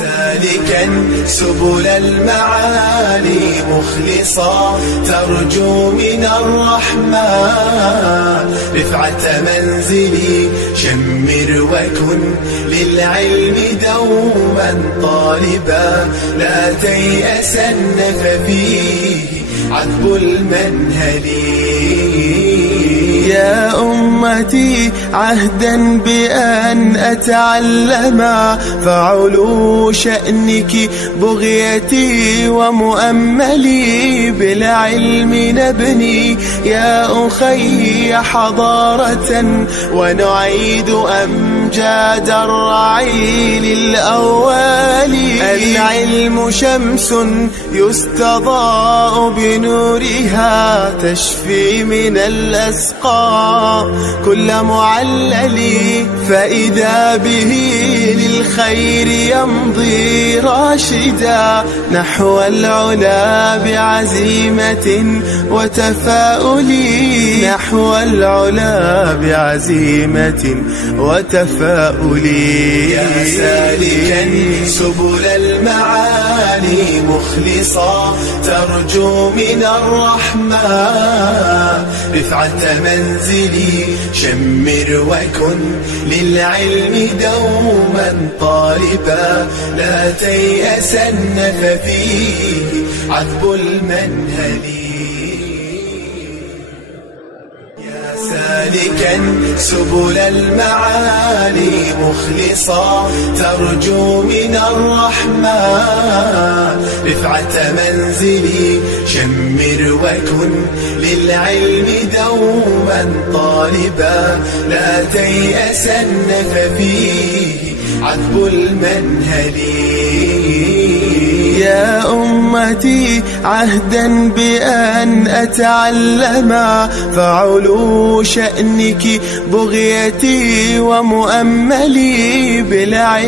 سالكا سبل المعالي مخلصا ترجو من الرحمن رفعة منزلي شمر وكن للعلم دوما طالبا لا تيأسن ففيه عذب المنهل. يا أمتي عهدا بأن أتعلم فعلو شأنك بغيتي ومؤملي بالعلم نبني يا أخي حضارة ونعيد أمجاد الرعيل الأول. العلم شمس يستضاء بنورها تشفي من الأسقام كل معلل فإذا به للخير يمضي راشدا نحو العلا بعزيمة وتفاؤل نحو العلا بعزيمة وتفاؤل. يا سالكا سبل المعالي مخلصا ترجو من الرحمن رفعة منزلي شمر وكن للعلم دوما طالبا لا تيأسن ففيه عذب المنهل. سالكا سبل المعالي مخلصا ترجو من الرحمن رفعة منزلي شمر وكن للعلم دوما طالبا لا تيأسن ففيه عذب المنهل. يا أمتي عهدا بأن أتعلم فعلو شأنك بغيتي ومؤملي بالعلم